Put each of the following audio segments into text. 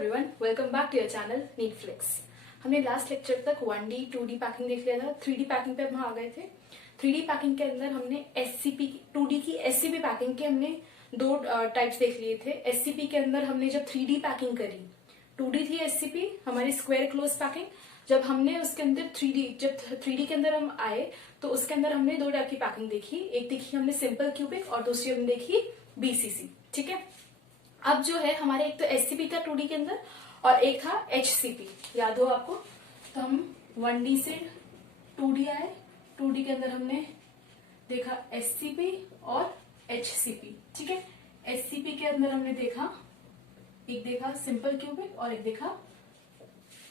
Everyone, welcome back to your channel Neetflix. हमने last lecture तक 1D 2D packing देख लिया था। 3D पैकिंग पे हम आ गए थे। 3D पैकिंग के अंदर हमने SCP 2D की SCP पैकिंग के हमने दो टाइप्स देख लिए थे। SCP के अंदर हमने जब 3D पैकिंग करी, 2D थी SCP हमारी स्क्वायर क्लोज पैकिंग। जब हमने उसके अंदर 3D के अंदर हम आए तो उसके अंदर हमने दो टाइप की पैकिंग देखी। एक देखी हमने सिंपल क्यूबिक और दूसरी हमने देखी BCC। ठीक है, अब जो है हमारे एक तो SCP था 2D के अंदर और एक था HCP। याद हो आपको? तो हम 1D से 2D आए। 2D के अंदर हमने देखा SCP और HCP। ठीक है, SCP के अंदर हमने एक देखा सिंपल क्यूबिक और एक देखा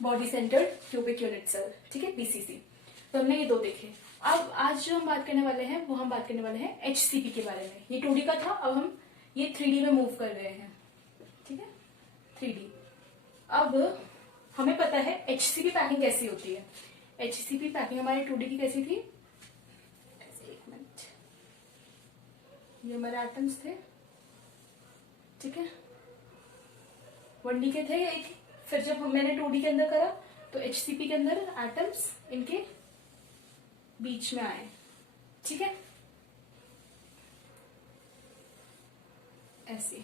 body centred cubic unit cell. ठीक है, BCC। तो हमने ये दो देखे। अब आज जो हम बात करने वाले हैं वो हम बात करने वाले हैं HCP के बारे में। ये 2D का था, अब हम ये 3D में मूव कर रहे हैं। ठीक है, 3D। अब हमें पता है HCP पैकिंग कैसी होती है। HCP पैकिंग हमारी 2D की कैसी थी? एक मिनट, ये हमारे एटम्स थे। ठीक है, 1D के थे एक। फिर जब मैंने 2D के अंदर करा तो HCP के अंदर एटम्स इनके बीच में आए। ठीक है, ऐसे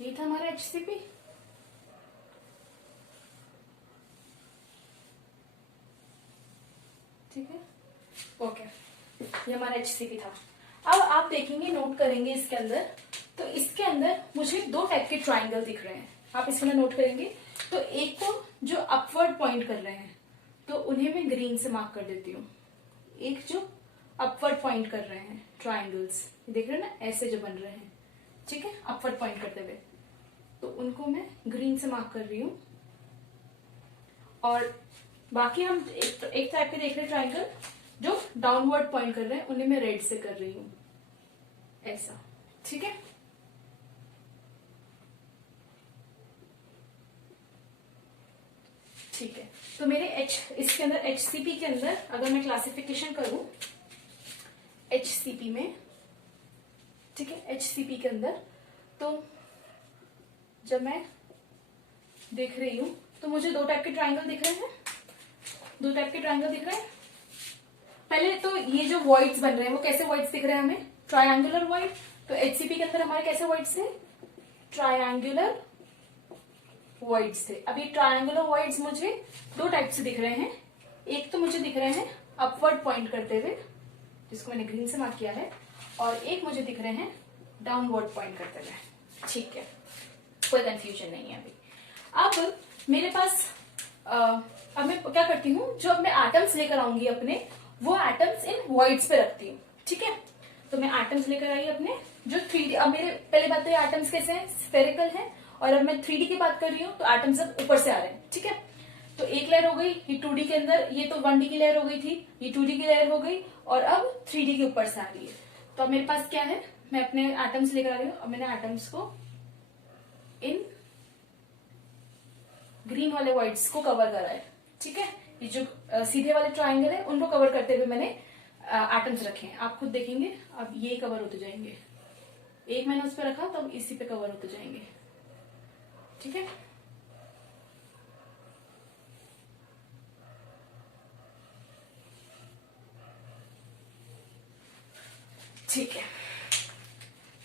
ये था हमारा HCP। ठीक है, ओके, ये हमारा HCP था। अब आप देखेंगे, नोट करेंगे इसके अंदर, तो इसके अंदर मुझे दो टाइप के ट्राइंगल दिख रहे हैं। आप इसके अंदर नोट करेंगे तो एक तो जो अपवर्ड पॉइंट कर रहे हैं तो उन्हें मैं ग्रीन से मार्क कर देती हूँ। एक जो अपवर्ड पॉइंट कर रहे हैं ट्राइंगल्स, देख रहे हैं ना, ऐसे जो बन रहे हैं। ठीक है, अपवर्ड पॉइंट करते हुए, तो उनको मैं ग्रीन से मार्क कर रही हूं। और बाकी हम एक टाइप के देख रहे हैं ट्राइंगल जो डाउनवर्ड पॉइंट कर रहे हैं, उन्हें मैं रेड से कर रही हूं, ऐसा। ठीक है, ठीक है। तो मेरे इसके अंदर HCP के अंदर अगर मैं क्लासिफिकेशन करूं HCP में, ठीक है, HCP के अंदर तो जब मैं देख रही हूं तो मुझे दो टाइप के ट्राइंगल दिख रहे हैं। दो टाइप के ट्राइंगल दिख रहे हैं। पहले तो ये जो वॉइड्स बन रहे हैं वो कैसे वॉइड्स दिख रहे हैं हमें? Triangular void. तो HCP के अंदर हमारे कैसे वॉइड्स थे? ट्रायंगुलर वॉइड्स थे। अब ये ट्रायंगुलर वॉइड्स मुझे दो टाइप से दिख रहे हैं। एक तो मुझे दिख रहे हैं अपवर्ड पॉइंट करते हुए, जिसको मैंने ग्रीन से मार्क किया है, और एक मुझे दिख रहे हैं डाउनवर्ड पॉइंट करते हुए। ठीक है, कोई कंफ्यूजन नहीं है अभी। अब मेरे पास अब मैं क्या करती हूँ, जो अब मैं एटम्स लेकर आऊंगी अपने, वो एटम्स इन वॉइड्स पे रखती हूँ। ठीक है, तो मैं एटम्स लेकर आई अपने जो 3D। अब मेरे पहले बात तो ये एटम्स कैसे हैं? स्फेरिकल है। और अब मैं 3D की बात कर रही हूँ तो एटम्स अब ऊपर से आ रहे हैं। ठीक है, तो एक लेयर हो गई ये 2D के अंदर, ये तो 1D की लेयर हो गई थी, ये 2D की लेयर हो गई, और अब 3D के ऊपर से आ रही है। तो अब मेरे पास क्या है, मैं अपने एटम्स लेकर आ रही हूँ। अब मैंने एटम्स को इन ग्रीन वाले वॉइड्स को कवर करा है। ठीक है, ये जो सीधे वाले ट्राइंगल है उनको कवर करते हुए मैंने एटम्स रखे हैं। आप खुद देखेंगे अब ये कवर होते जाएंगे। एक मैंने उस पर रखा तो अब इसी पे कवर होते जाएंगे। ठीक है, ठीक है।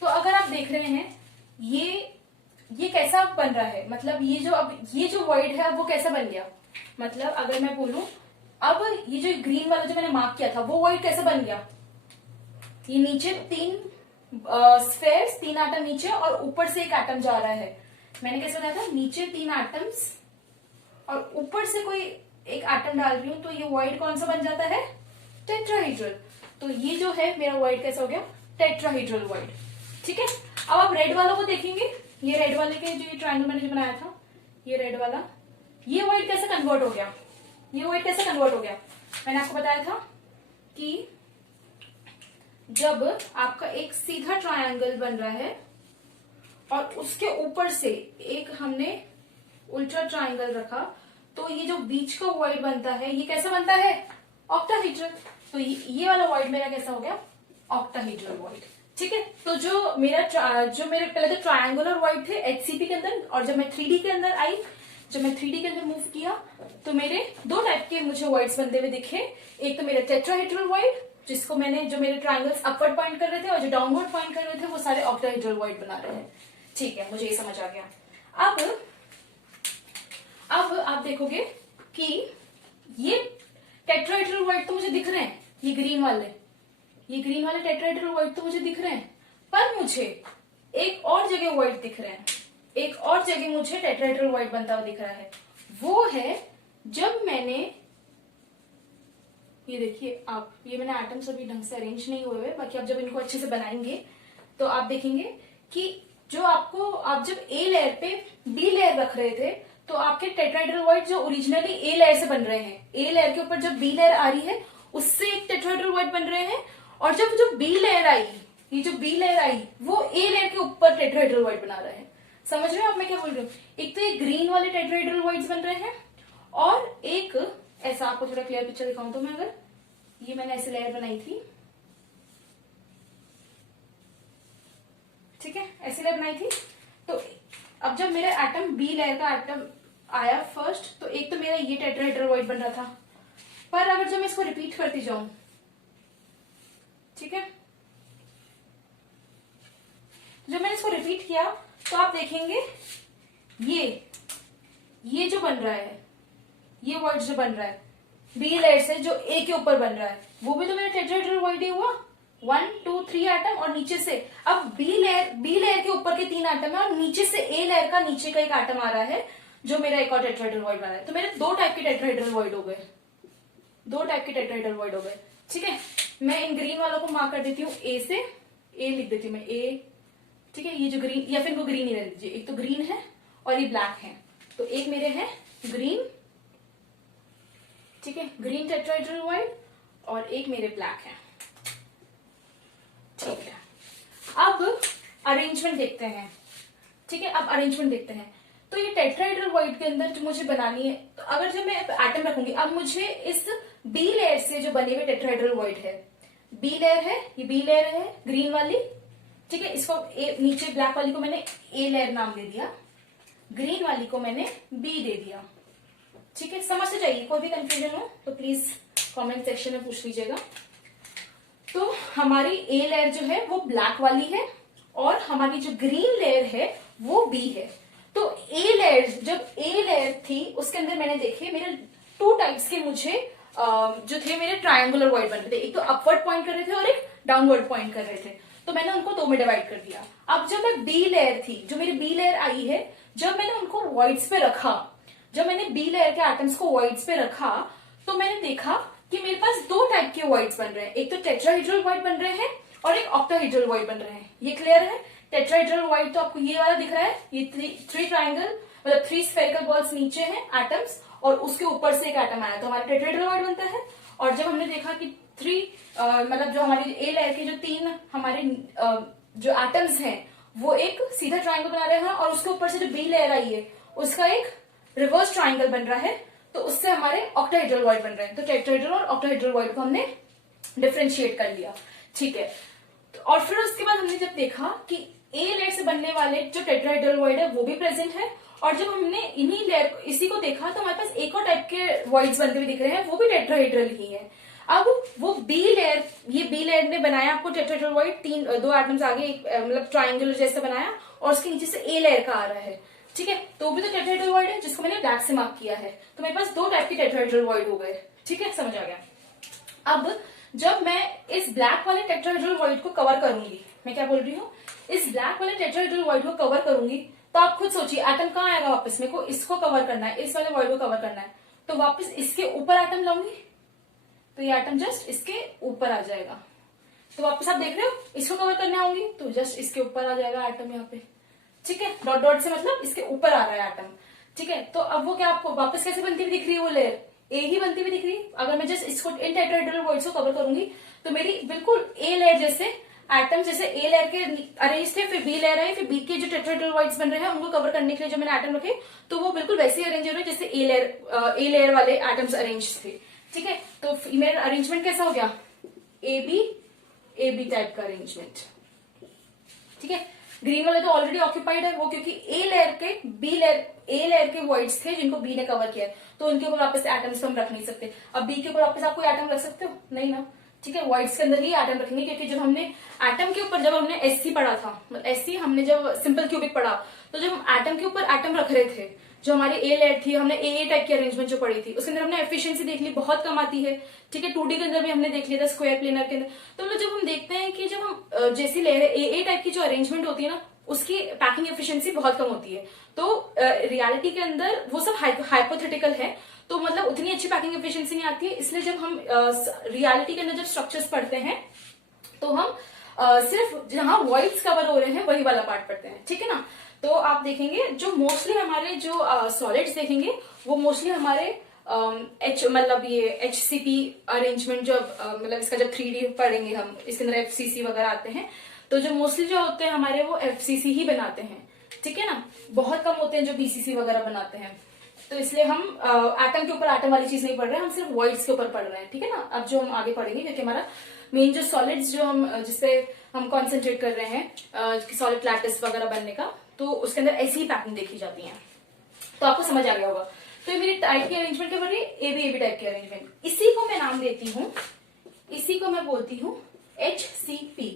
तो अगर आप देख रहे हैं ये कैसा बन रहा है, मतलब ये जो वॉइड है अब वो कैसा बन गया, मतलब अगर मैं बोलूं अब ये जो ग्रीन वाला जो मैंने मार्क किया था वो वॉइड कैसा बन गया? ये नीचे तीन स्फेयर्स, तीन एटम नीचे और ऊपर से एक एटम जा रहा है। मैंने कैसे बताया था? नीचे तीन एटम्स और ऊपर से कोई एक एटम डाल रही हूं, तो ये वॉइड कौन सा बन जाता है? टेट्राहेड्रल। तो ये जो है मेरा वॉइड कैसा हो गया? Tetrahedral void. ठीक है, अब आप रेड वालों को देखेंगे। ये रेड वाले के जो ये ट्रायंगल मैंने जो बनाया था, ये रेड वाला, ये वॉइड कैसे कन्वर्ट हो गया? ये वॉइड कैसे कन्वर्ट हो गया? मैंने आपको बताया था कि जब आपका एक सीधा ट्रायंगल बन रहा है और उसके ऊपर से एक हमने उल्टा ट्रायंगल रखा, तो ये जो बीच का वॉइड बनता है ये कैसा बनता है? ऑक्टाहेड्रल। तो ये वाला वॉइड मेरा कैसा हो गया? Octahedral void. ठीक है, तो तो जो मेरे पहले तो ट्रायंगुलर व्हाइट थे एचसीपी के अंदर, और जब मैं 3D के अंदर आई, जब मैं 3D के अंदर मूव किया तो मेरे दो टाइप के मुझे व्हाइट्स बनते हुए दिखे। एक तो मेरे टेट्राहेड्रल व्हाइट, जिसको मैंने, जो मेरे ट्रायंगल्स अपवर्ड पॉइंट कर रहे थे और जो डाउनवर्ड पॉइंट कर रहे थे वो सारे ऑक्टाहेड्रल व्हाइट बना रहे हैं। ठीक है, मुझे ये समझ आ गया। अब आप देखोगे कि ये टेट्राहेड्रल व्हाइट तो मुझे दिख रहे हैं, ये ग्रीन वाले टेट्राहेड्रल व्हाइट तो मुझे दिख रहे हैं, पर मुझे एक और जगह व्हाइट दिख रहे हैं, एक और जगह मुझे टेट्राहेड्रल व्हाइट बनता हुआ दिख रहा है। वो है जब मैंने, ये देखिए आप, ये मैंने एटम्स अभी ढंग से अरेंज नहीं हुए हुए, बाकी आप जब इनको अच्छे से बनाएंगे तो आप देखेंगे कि जो आप जब ए लेयर पे बी लेयर रख रहे थे तो आपके टेट्राहेड्रल व्हाइट जो ओरिजिनली ए लेयर से बन रहे हैं, ए लेयर के ऊपर जब बी लेयर आ रही है उससे एक टेट्राहेड्रल व्हाइट बन रहे हैं, और जब जो बी लेयर आई, ये जो बी लेयर आई वो ए लेयर के ऊपर टेट्राहेड्रल व्हाइट बना रहे हैं। समझ रहे हो आप मैं क्या बोल रही हूँ? एक तो ये ग्रीन वाले टेट्राहेड्रल व्हाइट्स बन रहे हैं, और एक ऐसा, आपको थोड़ा क्लियर पिक्चर दिखाऊं तो मैं, अगर ये मैंने ऐसे लेयर बनाई थी, ठीक है, ऐसे लेयर बनाई थी, तो अब जब मेरा एटम बी लेयर का एटम आया फर्स्ट, तो एक तो मेरा ये टेट्राहेड्रल व्हाइट बन रहा था, पर अगर जब मैं इसको रिपीट करती जाऊं, ठीक है, जब मैंने इसको रिपीट किया तो आप देखेंगे ये जो बन रहा है, ये व्हाइट जो बन रहा है बी लेयर से, जो ए के ऊपर बन रहा है, वो भी तो मेरा टेट्राहेड्रल व्हाइट ही हुआ। 1 2 3 एटम, और नीचे से अब बी लेयर के ऊपर के 3 एटम है, और नीचे से ए लेयर का नीचे का एक एटम आ रहा है जो मेरा एक और टेट्राहेड्रल व्हाइट बना है। तो मेरे दो टाइप के टेट्राहेड्रल व्हाइट हो गए, दो टाइप के टेट्राहेड्रल व्हाइट हो गए। ठीक है, मैं इन ग्रीन वालों को मार्क कर देती हूँ ए से, ए लिख देती हूँ मैं ए। ठीक है, ये जो ग्रीन, या फिर इनको ग्रीन ही रह दीजिए, एक तो ग्रीन है और ये ब्लैक है, तो एक मेरे है ग्रीन, ठीक है, ग्रीन टेट्राहेड्रल व्हाइट, और एक मेरे ब्लैक है। ठीक है, अब अरेंजमेंट देखते हैं। ठीक है, अब अरेंजमेंट देखते हैं। तो ये टेट्राहेड्रल व्हाइट के अंदर जो मुझे बनानी है, तो अगर जब मैं एटम रखूंगी, अब मुझे इस बी लेयर से जो बने हुए टेट्राहेड्रल व्हाइट है, बी लेयर है, ये बी लेयर है ग्रीन वाली, ठीक है, इसको ए, नीचे ब्लैक वाली को मैंने ए लेयर नाम दे दिया, ग्रीन वाली को मैंने बी दे दिया। ठीक है, समझ से जाइए, कोई भी कंफ्यूजन हो तो प्लीज कमेंट सेक्शन में पूछ लीजिएगा। तो हमारी ए लेयर जो है वो ब्लैक वाली है, और हमारी जो ग्रीन लेयर है वो बी है। तो ए लेयर, जब ए लेयर थी उसके अंदर मैंने देखे मेरे टू टाइप्स के मुझे जो थे मेरे ट्रायंगुलर व्हाइट बन रहे थे, एक तो अपवर्ड पॉइंट कर रहे थे और एक डाउनवर्ड पॉइंट कर रहे थे, तो मैंने उनको दो में डिवाइड कर दिया। अब जब मैं बी लेयर थी, जो मेरी बी लेयर आई है, जब मैंने उनको व्हाइट्स पे रखा, जब मैंने बी लेयर के एटम्स को व्हाइट्स पे रखा, तो मैंने देखा कि मेरे पास दो टाइप के व्हाइट्स बन रहे हैं, एक तो टेट्राहेड्रल व्हाइट बन रहे हैं और एक ऑक्टाहेड्रल व्हाइट बन रहे हैं। ये क्लियर है? टेट्राहेड्रल व्हाइट तो आपको ये वाला दिख रहा है, ये थ्री ट्राइंगल मतलब 3 स्फेरिकल बॉल्स नीचे हैं एटम्स, और उसके ऊपर से एक एटम आया तो हमारा टेट्राहेड्रल व्हाइट बनता है। और जब हमने देखा कि मतलब जो हमारी ए लेयर के जो 3 हमारे जो एटम्स हैं वो एक सीधा ट्राइंगल बना रहे हैं, और उसके ऊपर से जो बी लेयर आई है उसका एक रिवर्स ट्राइंगल बन रहा है, तो उससे हमारे ऑक्टाहेड्रल व्हाइट बन रहे हैं। तो टेट्राहेड्रल और ऑक्टाहेड्रल व्हाइट को हमने डिफरेंशिएट कर लिया। ठीक है, और फिर उसके बाद हमने जब देखा कि ए लेयर से बनने वाले जो टेट्राहेड्रल व्हाइट है वो भी प्रेजेंट है, और जब हमने इन्हीं लेयर इसी को देखा तो हमारे पास एक और टाइप के व्हाइट्स बनते हुए दिख रहे हैं, वो भी टेट्राहेड्रल ही है। अब वो बी लेयर, ये बी लेयर ने बनाया आपको टेट्राहेड्रल व्हाइट, 2 एटम्स आगे मतलब ट्राइंगुलर जैसा बनाया, और उसके नीचे से ए लेयर का आ रहा है। ठीक है, तो वो भी तो टेट्राहेड्रल व्हाइट है जिसको मैंने ब्लैक से मार्क किया है, तो मेरे पास 2 टाइप के टेट्राहेड्रल व्हाइट हो गए। ठीक है, समझ आ गया। अब जब मैं इस ब्लैक वाले टेट्राहेड्रल व्हाइट को कवर करूंगी, मैं क्या बोल रही हूँ, इस ब्लैक वाले टेट्राहेड्रल व्हाइट को कवर करूंगी, तो आप खुद सोचिए एटम कहाँ आएगा वापस, मेरे को इसको कवर करना है, इस वाले व्हाइट को कवर करना है, तो वापस इसके ऊपर एटम लाऊंगी, तो ये एटम जस्ट इसके ऊपर आ जाएगा। तो वापस आप देख रहे हो, इसको कवर करने आऊंगी तो जस्ट इसके ऊपर आ जाएगा एटम यहाँ पे। ठीक है, डॉट डॉट से मतलब इसके ऊपर आ रहा है एटम। ठीक है, तो अब वो क्या आपको वापस कैसे बनती हुई दिख रही है, वो लेयर ए ही बनती हुई दिख रही है। अगर मैं जस्ट इसको इन टेट्राहेड्रल व्हाइट्स को कवर करूंगी तो मेरी बिल्कुल ए लेयर जैसे एटम, जैसे ए लेयर के अरेंज थे, फिर बी लेयर आई, फिर बी के जो टेट्राहेड्रल व्हाइट्स बन रहे हैं उनको कवर करने के लिए जो मैंने एटम रखे, तो वो बिल्कुल वैसे ही अरेंज हो रहे हैं जैसे ए लेयर वाले एटम्स अरेंज थे। ठीक है, तो मेरा अरेंजमेंट कैसा हो गया, ए बी टाइप का अरेंजमेंट। ठीक है। ग्रीन वाले तो ऑलरेडी ऑक्यूपाइड है वो, क्योंकि ए लेयर के वॉइड्स थे जिनको बी ने कवर किया है, तो उनके ऊपर वापस एटम्स हम रख नहीं सकते। अब बी के ऊपर वापस आप कोई एटम रख सकते हो? नहीं ना। ठीक है, वॉइड्स के अंदर ही एटम रखेंगे, क्योंकि जब हमने एटम के ऊपर, जब हमने एससी पढ़ा था, एससी हमने जब सिंपल क्यूबिक पढ़ा, तो जब हम एटम के ऊपर एटम रख रहे थे, जो हमारी ए लेयर थी, हमने ए टाइप की अरेंजमेंट जो पढ़ी थी, उसके अंदर हमने एफिशिएंसी देख ली, बहुत कम आती है। ठीक है, 2D के अंदर भी हमने देख लिया था, स्क्वायर प्लेनर के अंदर। तो मतलब जब हम देखते हैं कि जब हम जैसी लेयर ए टाइप की जो अरेंजमेंट होती है ना, उसकी पैकिंग एफिशिएंसी बहुत कम होती है। तो रियलिटी के अंदर वो सब हाइपोथेटिकल है, तो मतलब उतनी अच्छी पैकिंग एफिशिएंसी नहीं आती है। इसलिए जब हम रियलिटी के अंदर जब स्ट्रक्चर्स पढ़ते हैं, तो हम सिर्फ जहां वॉइड्स कवर हो रहे हैं वही वाला पार्ट पढ़ते हैं। ठीक है ना। तो आप देखेंगे जो मोस्टली हमारे जो सॉलिड्स देखेंगे, वो मोस्टली हमारे मतलब ये HCP अरेंजमेंट, जब मतलब इसका जब 3D पढ़ेंगे हम, इसके अंदर FCC वगैरह आते हैं, तो जो मोस्टली जो होते हैं हमारे, वो FCC ही बनाते हैं। ठीक है ना। बहुत कम होते हैं जो BCC वगैरह बनाते हैं। तो इसलिए हम एटम के ऊपर एटम वाली चीज नहीं पढ़ रहे हैं, हम सिर्फ वॉइड्स के ऊपर पढ़ रहे हैं। ठीक है ना। अब जो हम आगे पढ़ेंगे, क्योंकि हमारा मेन जो सॉलिड्स जो हम जिसपे हम कॉन्सेंट्रेट कर रहे हैं सॉलिड लैटिस वगैरह बनने का, तो उसके अंदर ऐसी ही पैकिंग देखी जाती है। तो आपको समझ आ गया होगा। तो ये मेरी टाइप की अरेंजमेंट क्या बन रही है? एबी टाइप की अरेंजमेंट। इसी को मैं नाम देती हूँ, इसी को मैं बोलती हूँ HCP।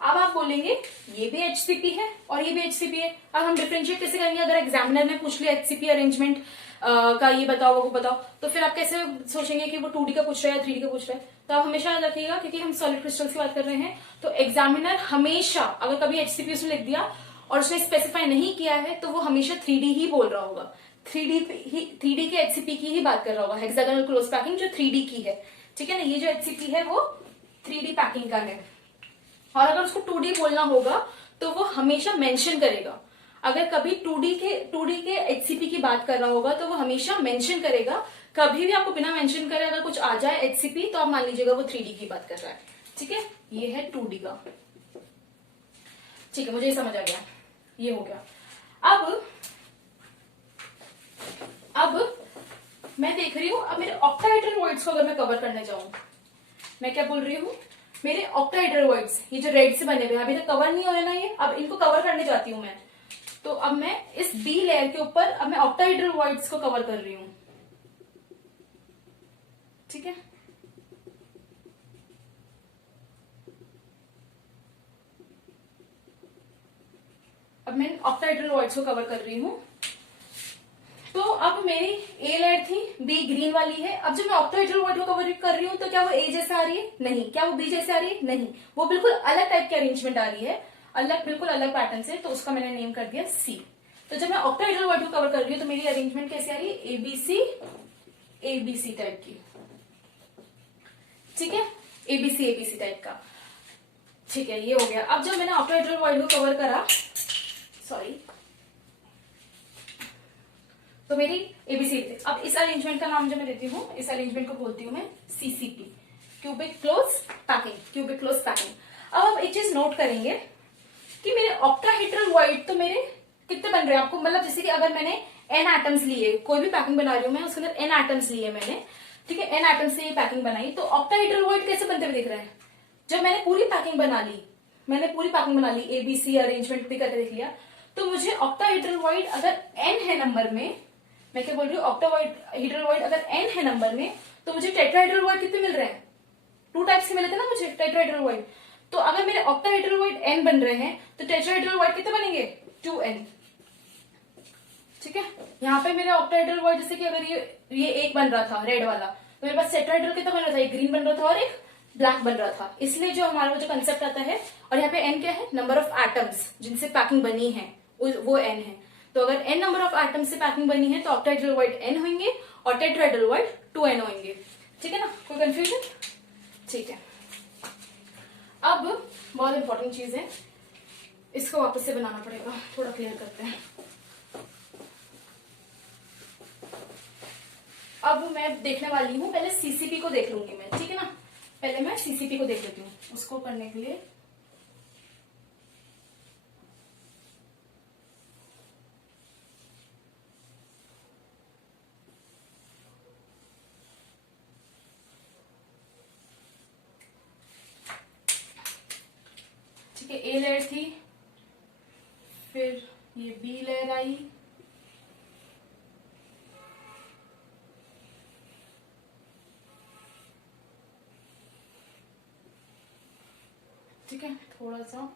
अब आप बोलेंगे ये भी HCP है और ये भी HCP है, अब हम डिफरेंशिएट कैसे करेंगे? अगर एग्जामिनर ने पूछ लिया HCP अरेंजमेंट का ये बताओ वो बताओ, तो फिर आप कैसे सोचेंगे कि वो 2D का पूछ रहा है या 3D का पूछ रहा है? तो आप हमेशा याद रखिएगा, क्योंकि हम सॉलिड क्रिस्टल्स की बात कर रहे हैं, तो एग्जामिनर हमेशा अगर कभी HCP उसने लिख दिया और उसने स्पेसिफाई नहीं किया है, तो वो हमेशा 3D ही बोल रहा होगा। 3D के HCP की ही बात कर रहा होगा, हेक्सागोनल क्लोज पैकिंग जो 3D की है। ठीक है ना। ये जो HCP है वो 3D पैकिंग का है, और अगर उसको 2D बोलना होगा तो वो हमेशा मेंशन करेगा। अगर कभी 2D के HCP की बात कर रहा होगा तो वो हमेशा मेंशन करेगा। कभी भी आपको बिना मेंशन करे अगर कुछ आ जाए HCP, तो आप मान लीजिएगा वो 3D की बात कर रहा है। ठीक है, ये है 2D का। ठीक है, मुझे ये समझ आ गया, ये हो गया। अब मैं देख रही हूं, अब मेरे ऑक्टाहेड्रल वॉइड्स को अगर मैं कवर करने जाऊं, मैं क्या बोल रही हूं, मेरे ऑक्टाहेड्रल वॉइड्स, ये जो रेड से बने हुए अभी तक कवर नहीं हो रहे ना, ये अब इनको कवर करने जाती हूं मैं। तो अब मैं इस बी लेयर के ऊपर अब मैं ऑक्टाहेड्रल वॉइड्स को कवर कर रही हूं। ठीक है, अब मैं ऑक्टाहेड्रल वॉइड्स को कवर कर रही हूं। तो अब मेरी ए लेयर थी, बी ग्रीन वाली है। अब जब मैं ऑक्टाहेड्रल वॉइड को कवर कर रही हूँ, तो क्या वो ए जैसे आ रही है? नहीं। क्या वो बी जैसे आ रही है? नहीं। वो बिल्कुल अलग टाइप की अरेंजमेंट आ रही है, बिल्कुल अलग पैटर्न से, तो उसका मैंने नेम कर दिया सी। तो जब मैं ऑक्टाहेड्रल वॉइड को कवर कर रही हूँ, तो मेरी अरेंजमेंट कैसी आ रही है? एबीसी टाइप की। ठीक है, एबीसी टाइप का। ठीक है, ये हो गया। अब जब मैंने ऑक्टाहेड्रल वॉइड को कवर करा, सॉरी, तो मेरी एबीसी थी। अब इस अरेंजमेंट का नाम जो मैं देती हूँ, इस अरेंजमेंट को बोलती हूँ मैं सीसीपी, क्यूबिक क्लोज पैकिंग। अब आप एक चीज नोट करेंगे कि मेरे ऑक्टाहेड्रल वॉइड तो मेरे कितने बन रहे हैं आपको, मतलब जैसे कि अगर मैंने एन एटम्स लिए, कोई भी पैकिंग बना रही हूँ मैं, उसके अंदर एन एटम्स लिए मैंने, ठीक है, एन एटम्स से ये पैकिंग बनाई, तो ऑक्टाहेड्रल वॉइड कैसे बनते हुए दिख रहे हैं? जब मैंने पूरी पैकिंग बना ली, एबीसी अरेंजमेंट भी करके देख लिया, तो मुझे ऑक्टाहेड्रल वॉइड अगर एन है नंबर में, मैं क्या बोल रही हूँ, ऑक्टाहेड्रल वॉइड अगर एन है नंबर में, तो मुझे टेट्राहेड्रल वॉइड कितने मिल रहे हैं? 2 टाइप्स के मिले थे ना मुझे टेट्राहेड्रल वॉइड। तो अगर मेरे ऑक्टाहेड्रल वॉइड एन बन रहे हैं, तो टेट्राहेड्रल वॉइड कितने बनेंगे? 2n। ठीक है, यहाँ पे मेरे ऑक्टाहेड्रल वॉइड, जैसे कि अगर ये एक बन रहा था रेड वाला, तो मेरे पास टेट्राहेड्रल कितना बन रहा था? एक ग्रीन बन रहा था और एक ब्लैक बन रहा था। इसलिए जो हमारा जो कंसेप्ट आता है, और यहाँ पे एन क्या है? नंबर ऑफ एटम्स जिनसे पैकिंग बनी है, वो एन है। तो अगर एन नंबर ऑफ एटम्स से पैकिंग बनी है, तो ऑक्टाहेड्रल वॉइड एन होंगे और टेट्राहेड्रल वॉइड 2n होंगे। ठीक है ना, कोई कंफ्यूजन? ठीक है, अब बहुत इंपॉर्टेंट चीज है, इसको वापस से बनाना पड़ेगा, थोड़ा क्लियर करते हैं। अब मैं देखने वाली हूँ, पहले सीसीपी को देख लूंगी मैं। ठीक है ना, पहले मैं सीसीपी को देख लेती हूँ। उसको करने के लिए ठीक है, ए लेयर थी, फिर ये बी लेयर आई, ठीक है, थोड़ा सा।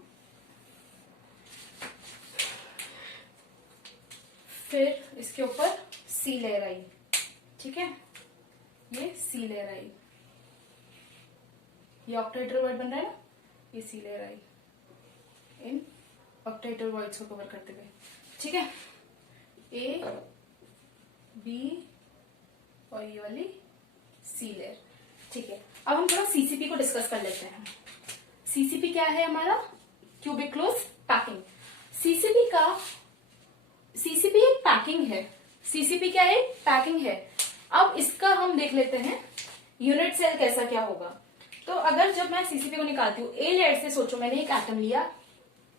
फिर इसके ऊपर सी लेयर आई, ठीक है, ये सी लेयर आई, ये ऑक्टाहेड्रल वॉइड बन रहा है ना, ये C layer I in octahedral voids को कवर करते हुए, ठीक है, ए बी और ये वाली सी लेयर, ठीक है। अब हम थोड़ा सीसीपी को डिस्कस कर लेते हैं। सीसीपी क्या है हमारा? Cubic close packing. सीसीपी एक पैकिंग है। सीसीपी क्या है? पैकिंग है। अब इसका हम देख लेते हैं यूनिट सेल कैसा क्या होगा। तो अगर जब मैं सीसीपी को निकालती हूँ, ए लेयर से सोचो मैंने एक एटम लिया,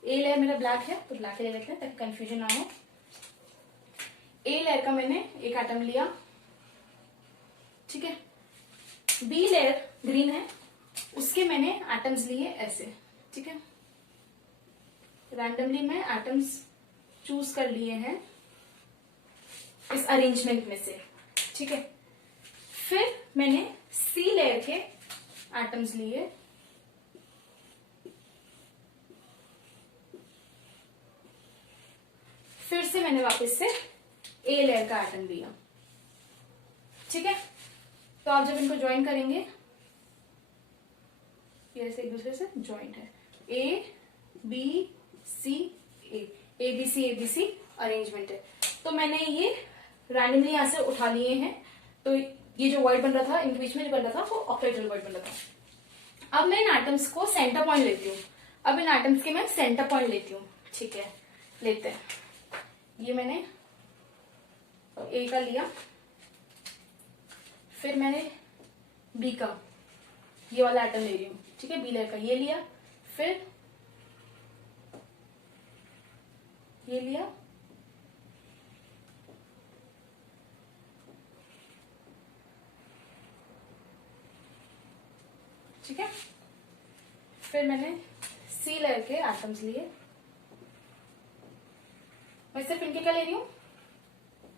ए लेयर मेरा ब्लैक है तो ब्लैक ले लेते हैं ताकि कंफ्यूजन ना हो। ए लेयर का मैंने एक एटम लिया, ठीक है। बी लेयर ग्रीन है, उसके मैंने एटम्स लिए ऐसे, ठीक है। रैंडमली मैं एटम्स चूज कर लिए हैं इस अरेंजमेंट में से, ठीक है। फिर मैंने सी लेयर के एटम्स लिए, फिर से मैंने वापस से ए लेयर का एटम लिया, ठीक है। तो आप जब इनको ज्वाइन करेंगे, ये ऐसे एक दूसरे से ज्वाइंट है, A B C A B C arrangement है। तो मैंने ये रैंडमली यहां से उठा लिए हैं, तो ये जो वर्ड बन रहा था इनके बीच में जो बन रहा था वो ऑक्टाहेड्रल वर्ड बन रहा था। अब मैं इन एटम्स को सेंटर पॉइंट लेती हूँ। अब इन एटम्स के मैं सेंटर पॉइंट लेती हूँ, ठीक है, लेते हैं। ये मैंने ए का लिया, फिर मैंने बी का ये वाला एटम ले रही हूँ, ठीक है, बी लेयर का ये लिया, फिर ये लिया, ठीक है। फिर मैंने सी लेयर के एटम्स लिए, मैं सिर्फ इनके क्या ले रही हूँ?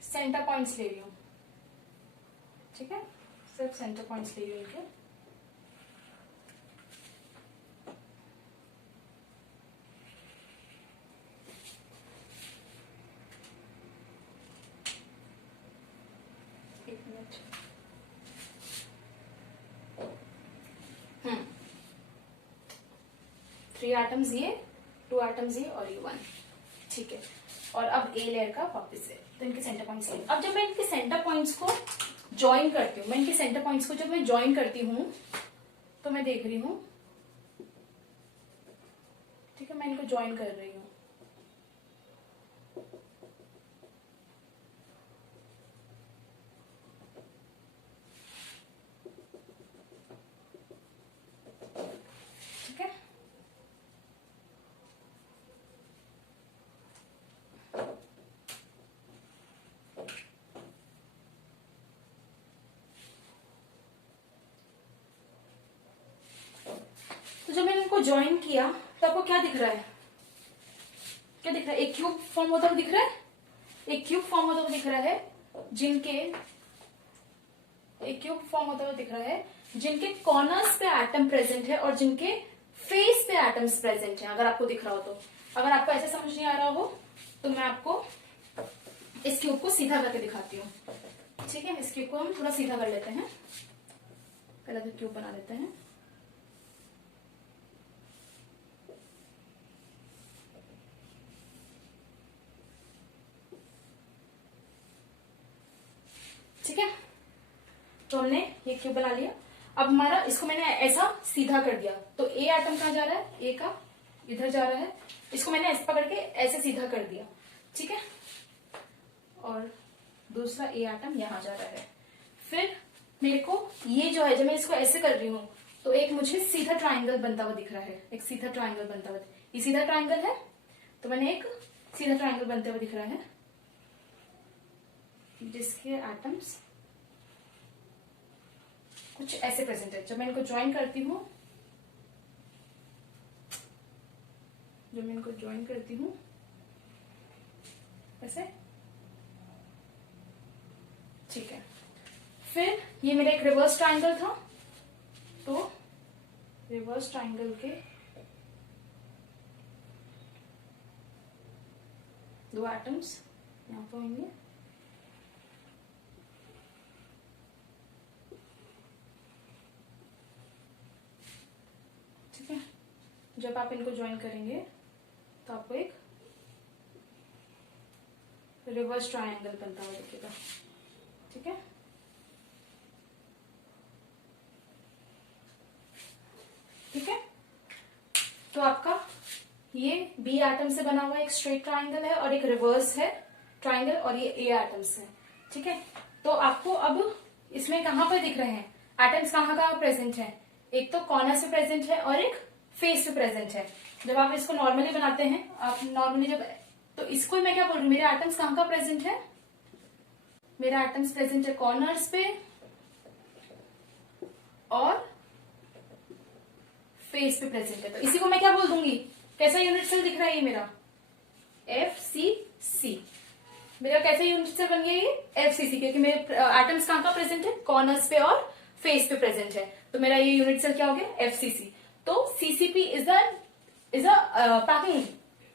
सेंटर पॉइंट्स ले रही हूँ, ठीक है, सिर्फ सेंटर पॉइंट्स ले रही हूँ इनके। एक मिनट, 3 एटम्स ये, 2 एटम्स ये और ये 1, ठीक है। और अब ए लेयर का वापस से, तो इनके सेंटर पॉइंट्स ले। अब जब मैं इनके सेंटर पॉइंट्स को ज्वाइन करती हूँ, मैं इनके सेंटर पॉइंट्स को जब मैं ज्वाइन करती हूँ तो मैं देख रही हूँ, ठीक है, मैं इनको ज्वाइन कर रही हूँ, ठीक है। तो जब मैंने इनको ज्वाइन किया तो आपको क्या दिख रहा है? क्या दिख रहा है? एक क्यूब फॉर्म होता हुआ दिख रहा है, एक क्यूब फॉर्म होता हुआ दिख रहा है, एक क्यूब फॉर्म होता हुआ दिख रहा है जिनके कॉर्नर्स पे एटम प्रेजेंट है और जिनके फेस पे एटम्स प्रेजेंट है। अगर आपको दिख रहा हो तो, अगर आपको ऐसे समझ नहीं आ रहा हो तो मैं आपको इस क्यूब को सीधा करके दिखाती हूँ, ठीक है। इस क्यूब को हम थोड़ा सीधा कर लेते हैं, पहले तो क्यूब बना लेते हैं, ठीक है। तो हमने ये क्यूब बना लिया। अब हमारा, इसको मैंने ऐसा सीधा कर दिया, तो ए एटम कहाँ जा रहा है? ए का इधर जा रहा है, इसको मैंने ऐसे पकड़ के ऐसे सीधा कर दिया, ठीक है। और दूसरा ए एटम यहां जा रहा है। फिर मेरे को ये जो है, जब मैं इसको ऐसे कर रही हूँ तो एक मुझे सीधा ट्राइंगल बनता हुआ दिख रहा है, एक सीधा ट्राइंगल बनता हुआ, ये सीधा ट्राइंगल है, तो मैंने एक सीधा ट्राइंगल बनते हुए दिख रहा है जिसके एटम्स कुछ ऐसे प्रेजेंट है। जब मैं इनको ज्वाइन करती हूँ, ऐसे, ठीक है। फिर ये मेरा एक रिवर्स ट्राइंगल था, तो रिवर्स ट्राइंगल के 2 एटम्स यहां पर होंगे, ठीक है। जब आप इनको ज्वाइन करेंगे तो आपको एक रिवर्स ट्रायंगल बनता हुआ दिखेगा, ठीक है। ठीक है, तो आपका ये बी एटम से बना हुआ एक स्ट्रेट ट्रायंगल है और एक रिवर्स है ट्रायंगल, और ये ए एटम्स है, ठीक है। तो आपको अब इसमें कहां पर दिख रहे हैं एटम्स, कहां कहां प्रेजेंट है? एक तो कॉर्नर्स पे प्रेजेंट है और एक फेस पे प्रेजेंट है। जब आप इसको नॉर्मली बनाते हैं, आप नॉर्मली जब, तो इसको मैं क्या बोल रही हूँ, मेरे एटम्स कहां कहां प्रेजेंट है? मेरा एटम्स प्रेजेंट है कॉर्नर्स पे और फेस पे प्रेजेंट है। तो इसी को मैं क्या बोल दूंगी, कैसा यूनिट सेल दिख रहा है ये मेरा? FCC। मेरा कैसा यूनिट सेल बन गया ये? FCC, क्योंकि मेरे एटम्स कहां कहां प्रेजेंट है? कॉर्नर्स पे और फेस पे प्रेजेंट है। तो मेरा ये यूनिट सेल क्या हो गया? FCC। तो CCP is a packing.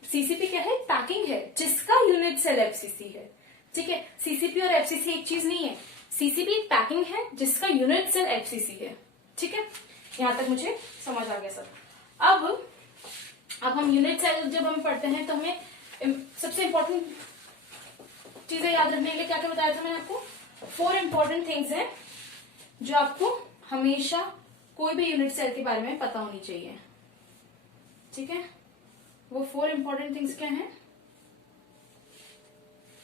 CCP क्या है? पैकिंग है जिसका यूनिट सेल FCC है, ठीक है। CCP और FCC एक चीज नहीं है। CCP पैकिंग है जिसका यूनिट सेल FCC है, ठीक है। यहां तक मुझे समझ आ गया सब। अब हम यूनिट सेल जब हम पढ़ते हैं तो हमें सबसे इंपॉर्टेंट चीजें याद रखने के लिए क्या क्या बताया था मैंने आपको? 4 इंपॉर्टेंट थिंग्स हैं जो आपको हमेशा कोई भी यूनिट सेल के बारे में पता होनी चाहिए, ठीक है। वो 4 इंपॉर्टेंट थिंग्स क्या हैं?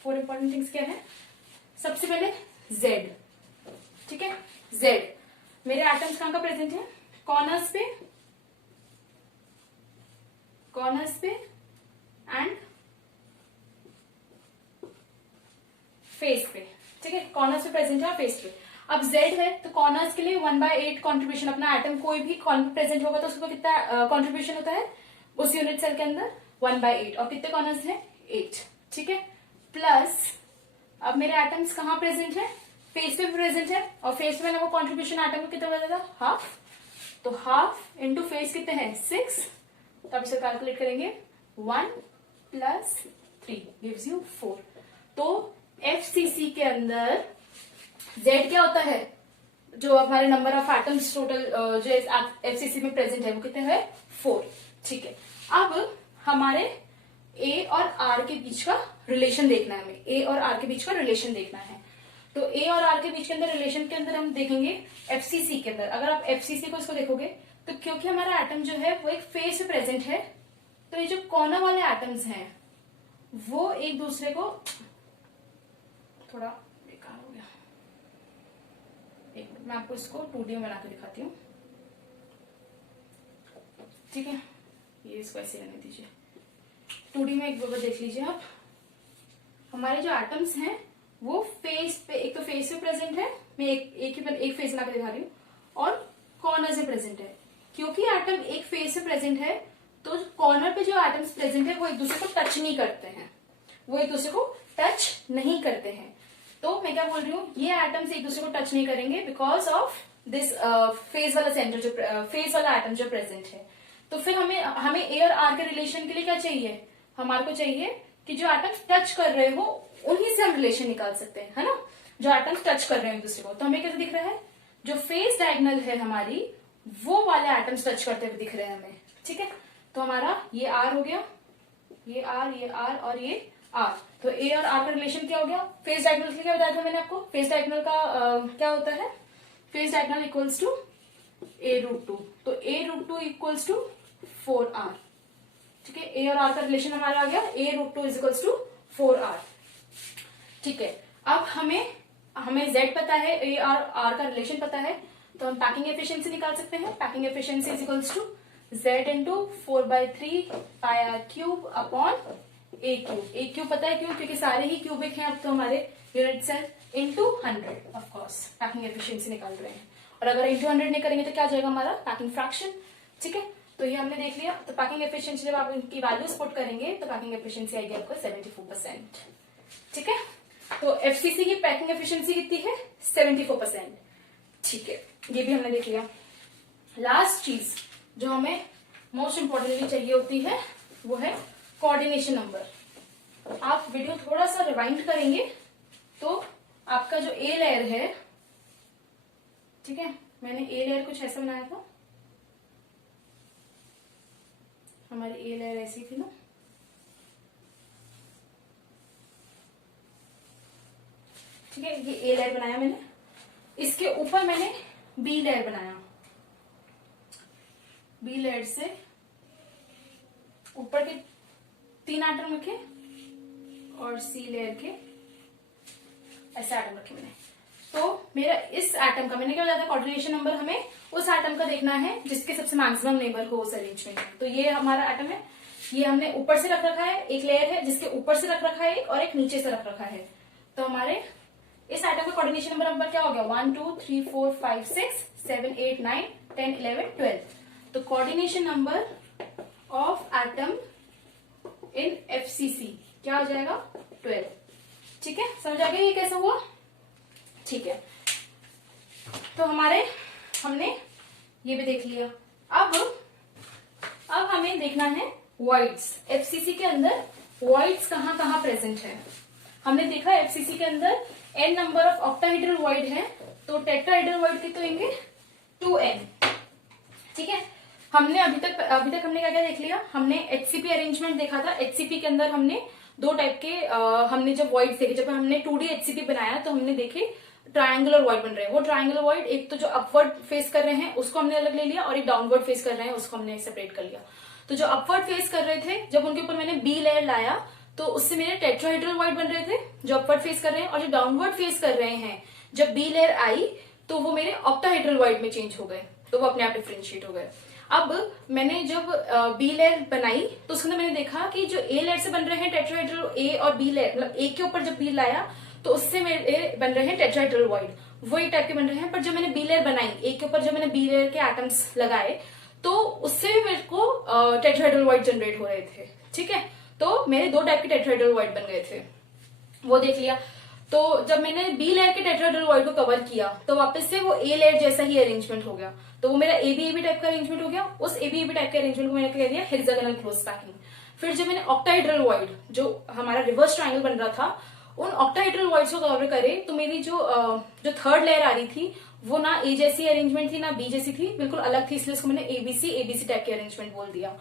4 इंपॉर्टेंट थिंग्स क्या है? सबसे पहले Z, ठीक है। Z, मेरे एटम्स कहां का प्रेजेंट है? कॉर्नर्स पे एंड फेस पे, ठीक है। कॉर्नर्स पे प्रेजेंट है और फेस पे। अब Z है तो कॉर्नर्स के लिए 1/8 कॉन्ट्रीब्यूशन, अपना एटम कोई भी प्रेजेंट होगा तो उसको कितना कॉन्ट्रीब्यूशन होता है उस यूनिट सेल के अंदर? 1/8। और कितने कॉर्नर्स हैं? 8, ठीक है। प्लस अब मेरे एटम्स कहां प्रेजेंट है? फेस पे प्रेजेंट है, और फेस पे मैंने वो कॉन्ट्रीब्यूशन एटम को कितना बताया था? हाफ। तो हाफ इंटू फेस कितने हैं? 6। तो आप इसे कैलकुलेट करेंगे, 1 + 3 गिव्स यू 4। तो FCC के अंदर Z क्या होता है? जो हमारे नंबर ऑफ एटम्स टोटल जो FCC में प्रेजेंट है वो कितने हैं? 4, ठीक है। अब हमारे A और R के बीच का रिलेशन देखना है, हमें A और R के बीच का रिलेशन देखना है। तो A और R के बीच के अंदर रिलेशन के अंदर हम देखेंगे FCC के अंदर। अगर आप FCC को इसको देखोगे तो क्योंकि हमारा एटम जो है वो एक फेस पे प्रेजेंट है, तो ये जो कॉर्नर वाले एटम्स हैं वो एक दूसरे को, थोड़ा बेकार हो गया, एक मिनट मैं आपको इसको 2D में बना के दिखाती हूँ, ठीक है। ये इसको ऐसे रहने दीजिए। 2D में एक बार देख लीजिए आप, हमारे जो एटम्स हैं वो फेस पे, एक तो फेस पे प्रेजेंट है, मैं एक फेस बना के दिखा रही हूँ, और कॉर्नर से प्रेजेंट है। क्योंकि एटम एक फेस से प्रेजेंट है तो कॉर्नर पे जो एटम्स प्रेजेंट है वो एक दूसरे को टच नहीं करते हैं, तो मैं क्या बोल रही हूँ, ये एटम्स एक दूसरे को टच नहीं करेंगे बिकॉज ऑफ दिस फेस वाला सेंटर, जो फेस वाला एटम जो प्रेजेंट है। तो फिर हमें A और R के रिलेशन के लिए क्या चाहिए? हमारे को चाहिए कि जो एटम्स टच कर रहे हो उन्हीं से हम रिलेशन निकाल सकते हैं, है ना। जो एटम्स टच कर रहे हैं एक दूसरे को, तो हमें कैसे दिख रहा है? जो फेस डायगोनल है हमारी, वो वाले एटम्स टच करते हुए दिख रहे हैं हमें, ठीक है। तो हमारा ये R हो गया, ये R और ये R। तो A और R का रिलेशन क्या हो गया? फेस डायगोनल के क्या बताया था मैंने आपको? फेस डायगोनल का क्या होता है? Face diagonal equals to A√2। तो A√2 इक्वल्स टू 4R, ठीक है। A और R का रिलेशन हमारा आ गया, A√2 इक्वल्स टू 4R, ठीक है। अब हमें Z पता है, A और R का रिलेशन पता है, तो हम पैकिंग एफिशिएंसी निकाल सकते हैं। Packing efficiency is equals to Z into 4/3 πr³ upon A³ पता है क्यों? क्योंकि सारे ही क्यूबिक हैं अब तो हमारे unit cell, into 100 of course packing efficiency निकाल रहे हैं। और अगर इंटू 100 नहीं करेंगे तो क्या जाएगा हमारा? पैकिंग फ्रैक्शन, ठीक है। तो ये हमने देख लिया। तो पैकिंग एफिशिएंसी जब आप इनकी वैल्यूज पुट करेंगे तो पैकिंग एफिशिएंसी आएगी आपको 74%। ठीक है, तो एफसीसी की पैकिंग एफिशिएंसी कितनी है? 74%। ठीक है, ये भी हमने देख लिया। लास्ट चीज जो हमें मोस्ट इंपॉर्टेंटली चाहिए होती है वो है कोऑर्डिनेशन नंबर। आप वीडियो थोड़ा सा रिवाइंड करेंगे तो आपका जो ए लेयर है, ठीक है, मैंने ए लेयर कुछ ऐसा बनाया था, हमारी ए लेयर ऐसी थी ना, ठीक है, ये ए लेयर बनाया मैंने, इसके ऊपर मैंने बी लेयर बनाया, बी लेयर से ऊपर के 3 एटम रखे और सी लेयर के ऐसे एटम रखे मैंने। तो मेरा इस एटम का, मैंने क्या बताया था, कोऑर्डिनेशन नंबर हमें उस एटम का देखना है जिसके सबसे मैक्सिमम नेबर हो उस अरेंजमेंट में। तो ये हमारा एटम है, ये हमने ऊपर से रख रखा है, एक लेयर है जिसके ऊपर से रख रखा है एक, और एक नीचे से रख रखा है। तो हमारे इस एटम का कोऑर्डिनेशन नंबर क्या हो गया? 1 2 3 4 5 6 7 8 9 10 11 12। तो coordination number of atom in FCC क्या हो जाएगा? 12। ठीक है, समझ आ गया ये कैसे हुआ? ठीक है, तो हमने ये भी देख लिया। अब हमें देखना है वॉइड्स। एफसीसी के अंदर वॉइड्स कहाँ कहाँ प्रेजेंट है। हमने देखा एफसीसी के अंदर n number of octahedral void है, तो टेट्राहेड्रल वॉइड कितने होंगे? 2n। ठीक है, हमने अभी तक हमने क्या क्या देख लिया? हमने एचसीपी अरेंजमेंट देखा था। एचसीपी के अंदर हमने 2 टाइप के हमने जब वॉइड देखे, जब हमने 2D एचसीपी बनाया तो हमने देखे ट्रायंगुलर वॉइड बन रहे हैं। वो ट्रायंगुलर वॉइड, एक तो जो अपवर्ड फेस कर रहे हैं उसको हमने अलग ले लिया, और एक डाउनवर्ड फेस कर रहे हैं उसको हमने सेपरेट कर लिया। तो जो अपवर्ड फेस कर रहे थे, जब उनके ऊपर मैंने बी लेयर लाया तो उससे मेरे टेट्राहेड्रल वॉइड बन रहे थे जो अपवर्ड फेस कर रहे हैं, और जो डाउनवर्ड फेस कर रहे हैं जब बी लेयर आई तो वो मेरे ऑक्टाहेड्रल वॉइड में चेंज हो गए, तो वो अपने आप डिफरेंशिएट हो गए। अब मैंने जब बी लेयर बनाई तो उसके अंदर मैंने देखा कि जो ए लेयर से बन रहे हैं टेट्राहेड्रल, ए और बी लेयर, मतलब ए के ऊपर जब बी लाया तो उससे मेरे बन रहे हैं टेट्राहेड्रल वॉइड, वो एक टाइप के बन रहे हैं। पर जब मैंने बी लेयर बनाई, ए के ऊपर जब मैंने बी लेयर के एटम्स लगाए तो उससे भी मेरे को टेट्राहेड्रल वॉइड जनरेट हो रहे थे। ठीक है, तो मेरे 2 टाइप के टेट्राहेड्रल वॉइड बन गए थे, वो देख लिया। तो जब मैंने बी लेयर के टेट्राहेड्रल वॉइड को कवर किया तो वापस से वो ए लेयर जैसा ही अरेंजमेंट हो गया, तो वो मेरा एबी टाइप का अरेंजमेंट हो गया। उस एबी टाइप के अरेंजमेंट को मैंने कह दिया हेक्सागोनल क्लोज पैकिंग। फिर जब मैंने ऑक्टाहेड्रल वॉइड, जो हमारा रिवर्स ट्रायंगल बन रहा था, उन ऑक्टाहेड्रल वॉइड्स को कवर करे तो मेरी जो थर्ड लेयर आ रही थी वो ना ए जैसी अरेंजमेंट थी ना बी जैसी थी, बिल्कुल अलग थी, इसलिए उसको मैंने एबीसी टाइप के अरेंजमेंट बोल दिया।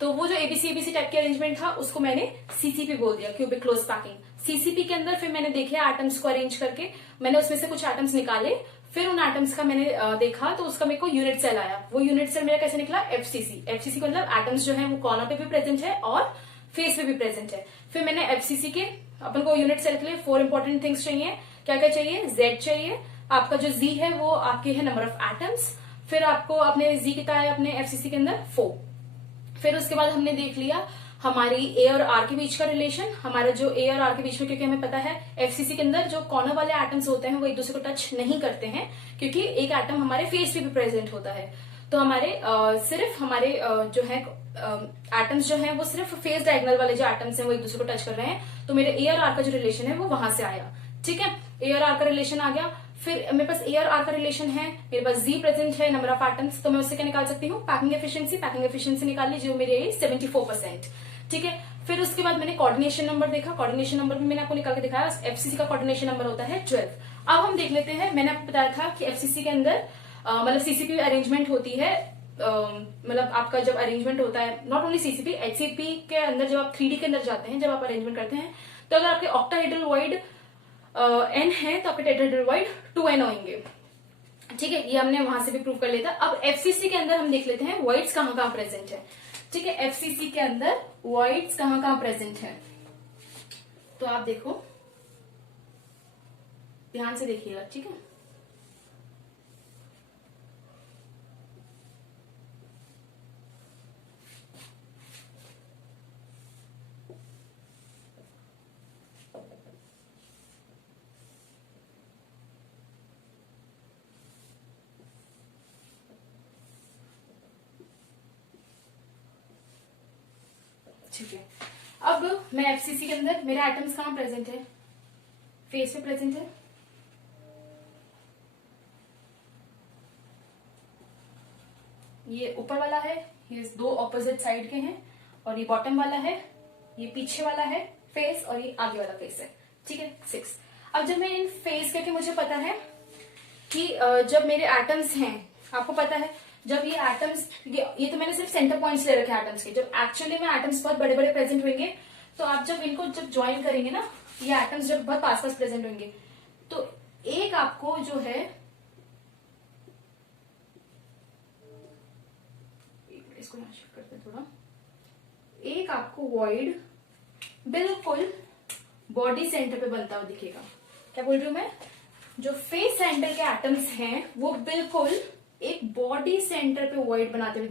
तो वो जो एबीसी टाइप के अरेंजमेंट था उसको मैंने सीसीपी बोल दिया, क्यूबिक क्लोज पैकिंग। सीसीपी के अंदर फिर मैंने देखे एटम्स को अरेंज करके, मैंने उसमें से कुछ एटम्स निकाले, फिर उन एटम्स का मैंने देखा तो उसका मेरे को यूनिट सेल आया। वो यूनिट सेल मेरा कैसे निकला? एफसीसी। एफसीसी का मतलब एटम्स जो है वो कॉर्नर पे भी प्रेजेंट है और फेस पे भी प्रेजेंट है। फिर मैंने एफसीसी के अपन को यूनिट सेल के लिए 4 इंपॉर्टेंट थिंग्स चाहिए। क्या क्या चाहिए? जेड चाहिए, आपका जो जी है वो आपके है नंबर ऑफ एटम्स, फिर आपको अपने जी कितना है अपने एफसीसी के अंदर 4। फिर उसके बाद हमने देख लिया हमारी ए और आर के बीच का रिलेशन। हमारा जो ए और आर के बीच में, क्योंकि हमें पता है एफसीसी के अंदर जो कॉर्नर वाले एटम्स होते हैं वो एक दूसरे को टच नहीं करते हैं, क्योंकि एक एटम हमारे फेस पे भी प्रेजेंट होता है। तो हमारे सिर्फ हमारे जो है एटम्स जो है वो सिर्फ फेस डायगोनल वाले जो एटम्स हैं वो एक दूसरे को टच कर रहे हैं। तो मेरे ए और आर का जो रिलेशन है वो वहां से आया। ठीक है, ए और आर का रिलेशन आ गया। फिर मेरे पास ए और आर का रिलेशन है, मेरे पास जी प्रेजेंट है, नंबर ऑफ एटम्स, तो मैं उससे क्या निकाल सकती हूँ? पैकिंग एफिशिएंसी निकाल ली, जो मेरे 74%। ठीक है, फिर उसके बाद मैंने कोऑर्डिनेशन नंबर देखा। कोऑर्डिनेशन नंबर भी मैंने आपको निकाल के दिखाया। एफसीसी का कोऑर्डिनेशन नंबर होता है 12। अब हम देख लेते हैं, मैंने आपको बताया था कि एफसीसी के अंदर मतलब सीसीपी अरेंजमेंट होती है, मतलब आपका जब अरेंजमेंट होता है, नॉट ओनली सीसीपी, एचसीपी के अंदर जब आप 3D के अंदर जाते हैं, जब आप अरेंजमेंट करते हैं, तो अगर आपके ऑक्टाहेड्रल वॉइड n है तो आपके टेट्राहेड्रल वॉइड 2n होंगे। ठीक है, ये हमने वहां से भी प्रूव कर लिया था। अब एफसीसी के अंदर हम देख लेते हैं वॉइड्स कहाँ कहाँ प्रेजेंट है। ठीक है, एफसीसी के अंदर वॉइड्स कहाँ कहाँ प्रेजेंट है, तो आप देखो, ध्यान से देखिएगा। ठीक है, ठीक है, अब मैं एफसीसी के अंदर मेरे एटम्स कहाँ प्रेजेंट है? फेस पे प्रेजेंट है, ये ऊपर वाला है, ये दो ऑपोजिट साइड के हैं, और ये बॉटम वाला है, ये पीछे वाला है फेस, और ये आगे वाला फेस है। ठीक है 6। अब जब मैं इन फेस करके मुझे पता है कि जब मेरे एटम्स हैं, आपको पता है जब ये एटम्स, ये तो मैंने सिर्फ सेंटर पॉइंट्स ले रखे हैं एटम्स के, जब एक्चुअली में एटम्स बहुत बड़े बड़े प्रेजेंट होंगे, तो आप जब इनको जब ज्वाइन करेंगे ना, ये एटम्स जब बहुत पास पास प्रेजेंट होंगे, तो एक आपको जो है, इसको यहाँ शिफ्ट करते हैं थोड़ा, एक आपको वॉइड बिल्कुल बॉडी सेंटर पे बनता हुआ दिखेगा। क्या बोल रही हूं मैं, जो फेस सेंटर के एटम्स हैं वो बिल्कुल एक बॉडी सेंटर पे वॉइड बनाते हुए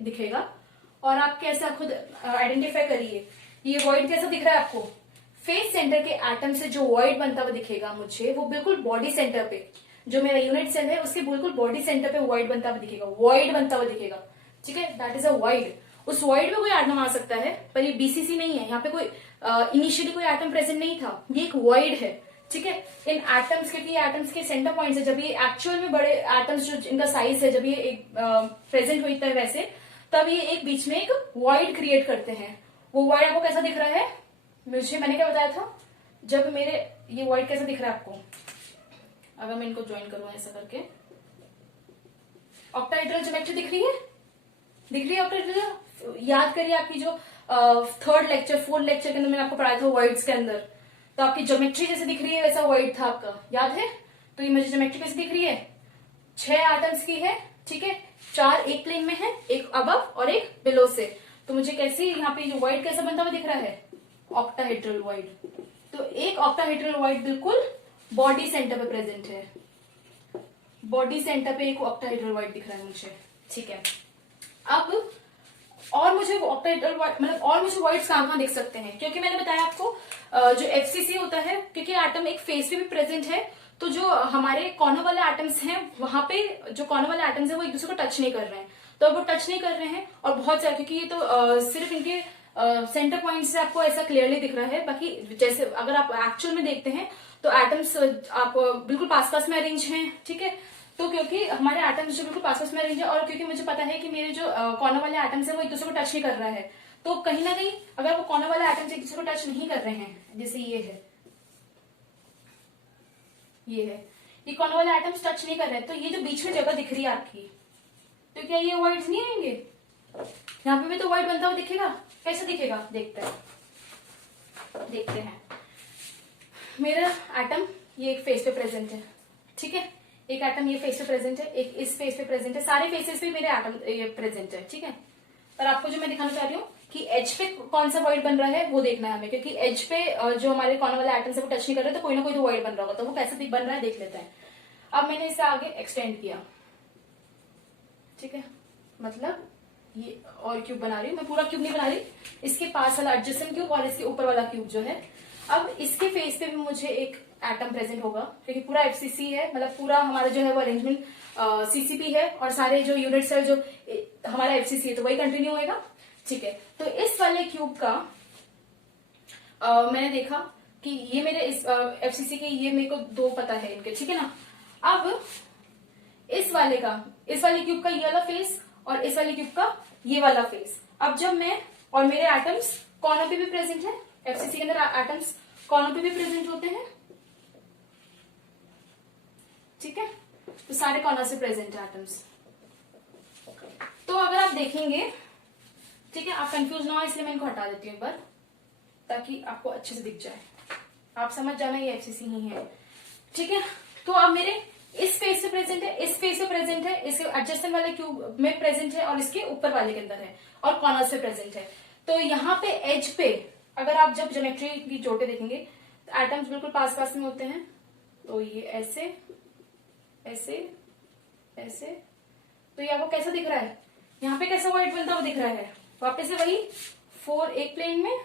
दिखेगा। और आप कैसा खुद आइडेंटिफाई करिए, ये वॉइड कैसा दिख रहा है आपको, फेस सेंटर के एटम से जो वॉइड बनता हुआ दिखेगा मुझे, वो बिल्कुल बॉडी सेंटर पे, जो मेरा यूनिट सेल है उसके बिल्कुल बॉडी सेंटर पे वॉइड बनता हुआ दिखेगा, वॉइड बनता हुआ दिखेगा। ठीक है, दैट इज अ वॉइड। उस वॉइड में कोई एटम आ सकता है, पर ये बीसीसी नहीं है, यहाँ पे कोई इनिशियली कोई एटम प्रेजेंट नहीं था, ये एक वॉइड है। ठीक है, इन एटम्स के, एटम्स के सेंटर पॉइंट्स है, जब ये एक्चुअल में बड़े एटम्स जो इनका साइज है, जब ये एक प्रेजेंट होता है वैसे, तब ये एक बीच में एक वॉइड क्रिएट करते हैं। वो वॉइड आपको कैसा दिख रहा है, मैंने क्या बताया था, जब मेरे ये वॉइड कैसा दिख रहा है आपको, अगर मैं इनको ज्वाइन करूं ऐसा करके, ऑक्टाहेड्रल ज्योमेट्री दिख रही है, ऑक्टाहेड्रल। याद करिए आपकी जो थर्ड लेक्चर, फोर्थ लेक्चर के अंदर मैंने आपको पढ़ाया था वॉइड्स के अंदर, तो आपकी ज्योमेट्री जैसे दिख रही है वैसा वॉइड था आपका, याद है। तो ये मुझे ज्योमेट्री कैसे दिख रही है, 6 एटम्स की है। ठीक है, 4 एक प्लेन में है, एक अबव और एक बिलो से, तो मुझे कैसे यहाँ पे जो वॉइड कैसा बनता हुआ दिख रहा है, ऑक्टाहेड्रल वॉइड। तो एक ऑक्टाहेड्रल वॉइड बिल्कुल बॉडी सेंटर पे प्रेजेंट है, बॉडी सेंटर पे एक ऑक्टाहेड्रल वॉइड दिख रहा है मुझे। ठीक है, अब और मुझे ऑक्टाहेड्रल मतलब और मुझे वॉइड्स कहाँ दिख सकते हैं, क्योंकि मैंने बताया आपको जो एफसीसी होता है, क्योंकि एटम एक फेस पे भी प्रेजेंट है, तो जो हमारे कॉर्नर वाले एटम्स हैं, वहां पे जो कॉर्नर वाले एटम्स हैं वो एक दूसरे को टच नहीं कर रहे हैं, तो वो टच नहीं कर रहे हैं, और बहुत सारे, क्योंकि ये तो सिर्फ इनके सेंटर पॉइंट से आपको ऐसा क्लियरली दिख रहा है, बाकी जैसे अगर आप एक्चुअल में देखते हैं तो एटम्स आप बिल्कुल पास पास में अरेंज हैं। ठीक है, तो क्योंकि हमारे एटम्स जो बिल्कुल पास पास में अरेंज है, और क्योंकि मुझे पता है कि मेरे जो कॉर्नर वाले एटम्स है वो एक दूसरे को टच नहीं कर रहा है, तो कहीं ना कहीं अगर वो कॉर्नर वाले एटम्स एक दूसरे को टच नहीं कर रहे हैं, जैसे ये है, ये कॉर्नर वाले एटम्स टच नहीं कर रहे हैं, तो ये जो बीच में जगह दिख रही है आपकी, तो क्या ये वॉइड्स नहीं आएंगे, यहाँ पे भी तो वॉइड बनता हुआ दिखेगा। कैसे दिखेगा, देखते हैं। मेरा एटम ये एक फेस पे प्रेजेंट है। ठीक है, एक एटम ये फेस पे प्रेजेंट है, एक इस फेस पे प्रेजेंट है, सारे फेसेस पे मेरे एटम ये प्रेजेंट है। ठीक है, पर आपको जो मैं दिखाना चाह रही हूँ कि एज पे कौन सा वॉइड बन रहा है वो देखना है हमें, क्योंकि एज पे जो हमारे कॉर्नर वाले एटम्स है वो टच नहीं कर रहे, तो कोई ना कोई तो वॉइड बन रहा होगा, तो वो कैसे बन रहा है देख लेते हैं। अब मैंने इसे आगे एक्सटेंड किया। ठीक है, मतलब ये और क्यूब बना रही हूँ मैं, पूरा क्यूब नहीं बना रही, इसके पास वाला एडजेसेंट क्यूब और इसके ऊपर वाला क्यूब जो है। अब इसके फेस पे भी मुझे एक एटम प्रेजेंट होगा, क्योंकि पूरा एफसीसी है, मतलब पूरा हमारा जो है वो अरेंजमेंट सीसीपी है, और सारे जो यूनिट सेल जो हमारा एफसीसी है तो वही कंटिन्यू होएगा। ठीक है, तो इस वाले क्यूब का मैंने देखा कि ये मेरे इस एफसीसी के ये मेरे को 2 पता है इनके। ठीक है ना, अब इस वाले क्यूब का ये वाला फेस और इस वाले क्यूब का ये वाला फेस, अब जब मैं, और मेरे एटम्स कॉर्नर पे भी प्रेजेंट है, एफसीसी के अंदर एटम्स कॉर्नर पे भी प्रेजेंट होते हैं। ठीक है, तो सारे कॉर्नर से प्रेजेंट है एटम्स। तो अगर आप देखेंगे, ठीक है, आप कंफ्यूज ना हो इसलिए मैं इनको हटा देती हूँ एक बार, ताकि आपको अच्छे से दिख जाए, आप समझ जाना ये एफसीसी ही है। ठीक है, तो अब मेरे इस फेस से प्रेजेंट है, इस फेस से प्रेजेंट है, इसके एडजेसेंट वाले क्यूब में प्रेजेंट है, और इसके ऊपर वाले के अंदर है, और कॉर्नर से प्रेजेंट है। तो यहाँ पे एज पे अगर आप जब ज्योमेट्री की चोटें देखेंगे तो एटम्स बिल्कुल पास पास में होते हैं, तो ये ऐसे ऐसे ऐसे, तो ये आपको कैसा दिख रहा है, यहाँ पे कैसा वॉइड बनता हुआ दिख रहा है, वापस से वही 4 एक प्लेन में,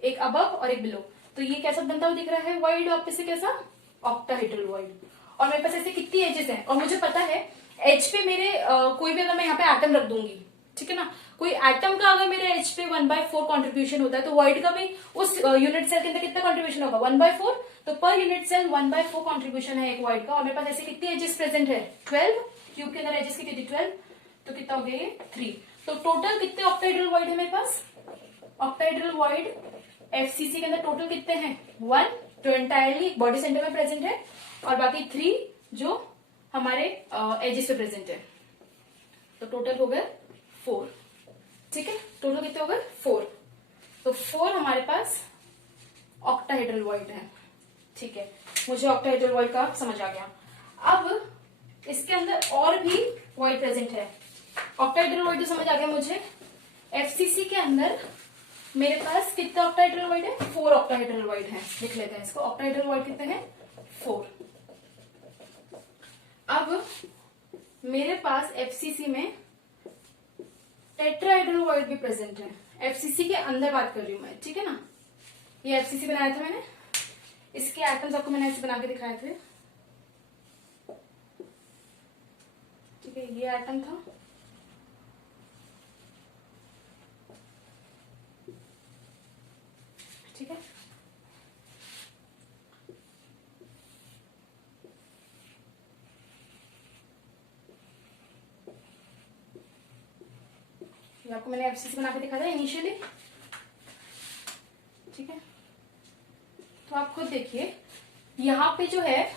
एक अबव और एक बिलो, तो ये कैसा बनता हुआ दिख रहा है वॉइड, वापस से कैसा, ऑक्टाहेड्रल वॉइड। और मेरे पास ऐसे कितनी एजेस हैं, और मुझे पता है एज पे मेरे कोई भी अगर मैं यहाँ पे एटम रख दूंगी, ठीक है ना। कोई एटम का अगर मेरे H पे 1/4 कॉन्ट्रीब्यूशन होता है तो वॉइड का भी उस यूनिट सेल के अंदर कितना कॉन्ट्रीब्यूशन होगा 1/4। तो पर यूनिट सेल 1/4 कॉन्ट्रीब्यूशन है एक वॉइड का। और मेरे पास ऐसे कितनी एजेस प्रेजेंट है 12, क्यूब के अंदर एजेस कितनी 12, तो कितना हो गया ये 3। तो टोटल कितने ऑक्टाहेड्रल वॉइड है मेरे पास, ऑक्टाहेड्रल वॉइड FCC के अंदर टोटल कितने हैं 1 जो एंटायरली बॉडी सेंटर में प्रेजेंट है, और बाकी 3 जो हमारे एजेस पे प्रेजेंट है। तो टोटल हो गए 4। ठीक है, टोटल कितने हो गए 4। तो 4 हमारे पास ऑक्टाहेड्रल वॉइड है। ठीक है, मुझे ऑक्टाहेड्रल वॉइड का समझ आ गया। अब इसके अंदर और भी वॉइड प्रेजेंट है। ऑक्टाहेड्रल वॉइड तो समझ आ गया मुझे। FCC के अंदर मेरे पास कितना ऑक्टाहेड्रल वॉइड है 4 ऑक्टाहेड्रल वॉइड है। लिख लेते हैं इसको, ऑक्टाहेड्रल वॉइड कितने हैं 4। अब मेरे पास FCC में टेट्राहेड्रल वॉइड भी प्रेजेंट है। FCC के अंदर बात कर रही हूं मैं, ठीक है ना। ये FCC बनाया था मैंने, इसके एटम्स आपको मैंने ऐसे बना के दिखाए थे। ठीक है, ये एटम था, ठीक है। ये आपको मैंने FCC बना के दिखा था इनिशियली, ठीक है। तो आप खुद देखिए, यहाँ पे जो है,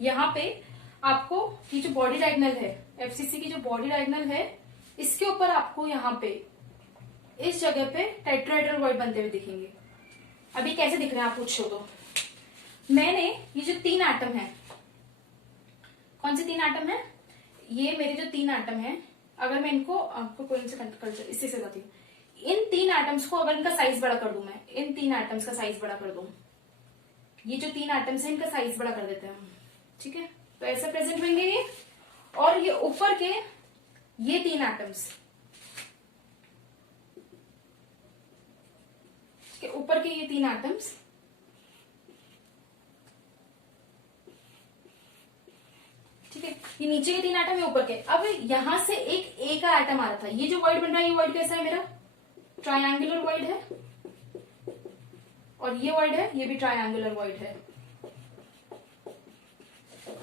यहाँ पे आपको ये जो बॉडी डायगोनल है FCC की जो बॉडी डायगोनल है, इसके ऊपर आपको यहाँ पे इस जगह पे टेट्राहेड्रल वॉइड बनते हुए दिखेंगे। अभी कैसे दिख रहे हैं आप पूछो तो, मैंने ये जो 3 एटम है, कौन से 3 एटम है, ये मेरे जो 3 एटम है, अगर मैं इनको आपको कोई से कल्चर इससे से बताती हूँ, इन 3 एटम्स को अगर इनका साइज बड़ा कर दूं, मैं इन 3 एटम्स का साइज बड़ा कर दूं, ये जो 3 एटम्स है इनका साइज बड़ा कर देते हैं हम, ठीक है। तो ऐसे प्रेजेंट होंगे ये, और ये ऊपर के ये 3 एटम्स के ऊपर के ये 3 एटम्स ठीक है, ये नीचे के 3 एटम है ऊपर के। अब यहां से एक ए का एटम आ रहा था, ये जो वॉइड बन रहा है ये वॉइड कैसा है मेरा ट्रायंगुलर वॉइड है, और ये वॉइड है ये भी ट्रायंगुलर वॉइड है।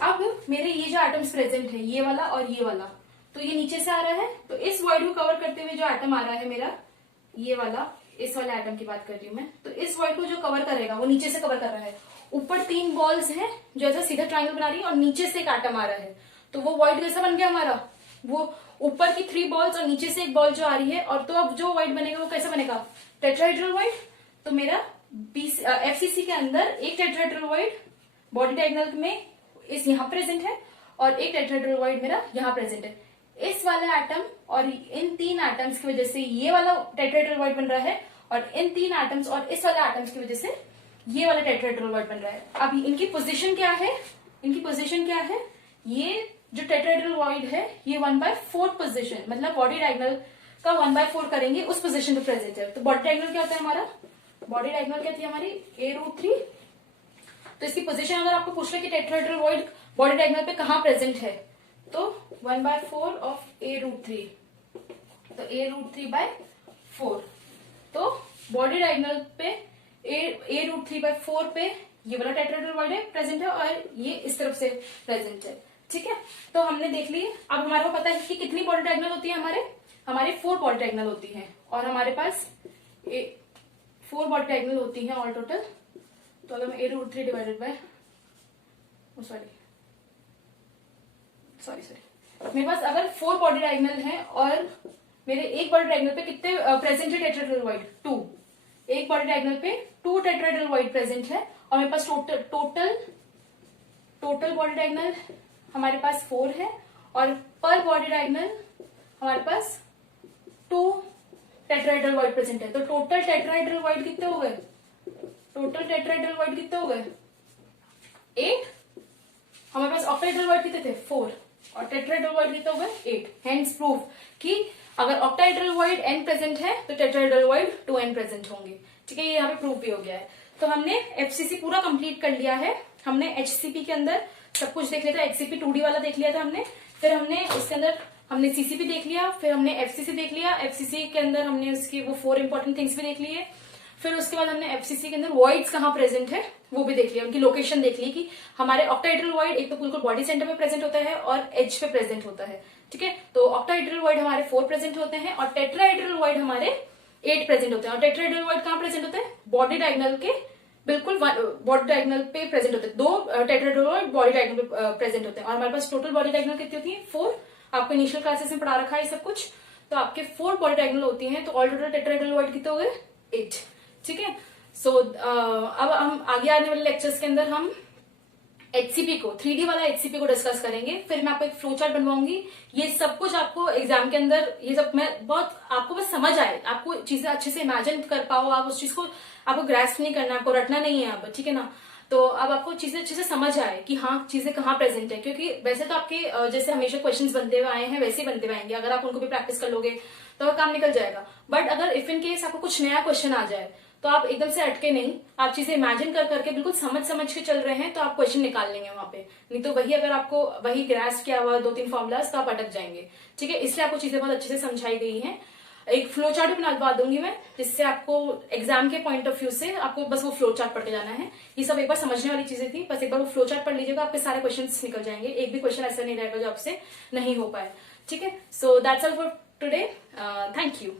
अब मेरे ये जो एटम्स प्रेजेंट है ये वाला और ये वाला, तो ये नीचे से आ रहा है, तो इस वॉइड को कवर करते हुए जो एटम आ रहा है मेरा ये वाला, इस वाले एटम की बात कर रही हूं मैं, तो इस वॉइड को जो कवर करेगा वो नीचे से कवर कर रहा है। ऊपर 3 बॉल्स हैं जो ऐसा सीधा ट्रायंगल बना रही है, और नीचे से एक एटम आ रहा है, तो वो वॉइड कैसा बन गया हमारा, वो ऊपर की 3 बॉल्स और नीचे से एक बॉल जो आ रही है, और तो अब जो वॉइड बनेगा वो कैसा बनेगा टेट्राहेड्रल वॉइड। तो मेरा FCC के अंदर एक टेट्राहेड्रल वॉइड बॉडी डायगोनल में इस यहाँ प्रेजेंट है, और एक टेट्राहेड्रल वॉइड मेरा यहाँ प्रेजेंट है। इस वाले एटम और इन 3 एटम्स की वजह से ये वाला टेट्राहेड्रल वॉइड बन रहा है, और इन 3 एटम्स और इस वाले एटम्स की वजह से ये वाला टेट्राहेड्रल वॉइड बन रहा है। अब इनकी पोजीशन क्या है, इनकी पोजीशन क्या है, ये जो टेट्राहेड्रल वॉइड है ये 1/4 पोजीशन, मतलब बॉडी डायगोनल का 1/4 करेंगे उस पोजीशन पे प्रेजेंट है। तो बॉडी डायगोनल क्या होता है हमारा, बॉडी डायगोनल क्या थी हमारी A√3। तो इसकी पोजीशन अगर आपको पूछ ले कि टेट्राहेड्रल वॉइड बॉडी डायगोनल पे कहां प्रेजेंट है, तो 1/4 ऑफ A√3, तो A√3/4। तो बॉडी डायगोनल पे A√3/4 पे ये वाला टेट्राहेड्रल वॉइड है प्रेजेंट है, और ये इस तरफ से प्रेजेंट है, ठीक है। तो हमने देख ली। अब हमारे को पता है कि कितनी बॉडी डायगोनल होती है, हमारे 4 बॉडी डायगोनल होती है, और हमारे पास 4 बॉडी डायगोनल होती है ऑल टोटल। तो अगर मैं A√3 डिवाइडेड बाय सॉरी मेरे पास अगर 4 बॉडी डायगोनल है, और मेरे एक बॉडी डायगोनल पे कितने प्रेजेंट है टेट्राहेड्रल वॉइड 2, एक बॉडी डायगोनल पे 2 टेट्राहेड्रल वॉइड प्रेजेंट है, और मेरे पास टोटल बॉडी डायगोनल हमारे पास 4 है, और पर बॉडी डायगोनल हमारे पास 2 टेट्राहेड्रल वॉइड प्रेजेंट है। तो टोटल टेट्राहेड्रल वॉइड कितने हो गए, टोटल टेट्राहेड्रल वॉइड कितने हो गए 8। हमारे पास ऑक्टाहेड्रल वॉइड कितने थे 4, और टेट्राहेड्रल वॉइड कितने हो गए 8। हेंस प्रूव कि अगर ऑक्टाहेड्रल वॉइड n प्रेजेंट है तो टेट्राहेड्रल वॉइड 2n प्रेजेंट होंगे, ठीक है। ये यहाँ पे प्रूव भी हो गया है। तो हमने FCC पूरा कंप्लीट कर लिया है। हमने HCP के अंदर सब कुछ देख लिया था, HCP 2D वाला देख लिया था हमने, फिर हमने उसके अंदर हमने सीसीपी देख लिया, फिर हमने एफसीसी देख लिया, एफसीसी के अंदर हमने उसकी वो 4 इंपॉर्टेंट थिंग्स भी देख लिए, फिर उसके बाद हमने एफसीसी के अंदर वॉइड्स कहाँ प्रेजेंट है वो भी देख लिया, उनकी लोकेशन देख ली कि हमारे ऑक्टाहेड्रल वॉइड एक तो बिल्कुल बॉडी सेंटर में प्रेजेंट होता है और एज पे प्रेजेंट होता है, ठीक है। तो ऑक्टाहेड्रल वॉइड हमारे 4 प्रेजेंट होते हैं और टेट्राहेड्रल वॉइड हमारे 8 प्रेजेंट होते हैं। और टेट्राहेड्रल वॉइड कहाँ प्रेजेंट होते हैं? बॉडी डायगोनल के बिल्कुल बॉडी डायगोनल पे प्रेजेंट होते हैं। 2 टेट्राहेड्रल वॉइड बॉडी डायगोनल पे प्रेजेंट होते हैं और हमारे पास टोटल बॉडी डायगोनल कितनी होती है? 4। आपको इनिशियल क्लासेस में पढ़ा रखा है सब कुछ, तो आपके 4 बॉडी डायगोनल होती हैं, तो ऑल टोटल टेट्राहेड्रल वॉइड कितने हो गए? 8, ठीक है। सो अब हम आगे आने वाले लेक्चर्स के अंदर हम एचसीपी को 3D वाला एचसीपी को डिस्कस करेंगे। फिर मैं आपको एक फ्लो चार्ट बनवाऊंगी। ये सब कुछ आपको एग्जाम के अंदर ये सब मैं बहुत आपको बस समझ आए, आपको चीजें अच्छे से इमेजिन कर पाओ, आप उस चीज को आपको ग्रास्प नहीं करना, आपको रटना नहीं है अब, ठीक है ना। तो अब आपको चीजें अच्छे से समझ आए कि हाँ चीजें कहाँ प्रेजेंट है, क्योंकि वैसे तो आपके जैसे हमेशा क्वेश्चंस बनते हुए आए हैं वैसे ही बनते हुए आएंगे, अगर आप उनको भी प्रैक्टिस कर लोगे तो काम निकल जाएगा। बट अगर इफ इन केस आपको कुछ नया क्वेश्चन आ जाए तो आप एकदम से अटके नहीं, आप चीजें इमेजिन कर करके बिल्कुल समझ के चल रहे हैं तो आप क्वेश्चन निकाल लेंगे वहां पे। नहीं तो वही अगर आपको वही ग्रास्प किया हुआ 2-3 फॉर्मुलाज तो आप अटक जाएंगे, ठीक है। इसलिए आपको चीजें बहुत अच्छे से समझाई गई हैं। एक फ्लो चार्ट भी बनवा दूंगी मैं, जिससे आपको एग्जाम के पॉइंट ऑफ व्यू से आपको बस वो फ्लो चार्ट पढ़ के जाना है। ये सब एक बार समझने वाली चीजें थी, बस एक बार वो फ्लो चार्ट पढ़ लीजिएगा, आपके सारे क्वेश्चन निकल जाएंगे, एक भी क्वेश्चन ऐसा नहीं रहेगा जो आपसे नहीं हो पाए, ठीक है। So that's all for today, thank you.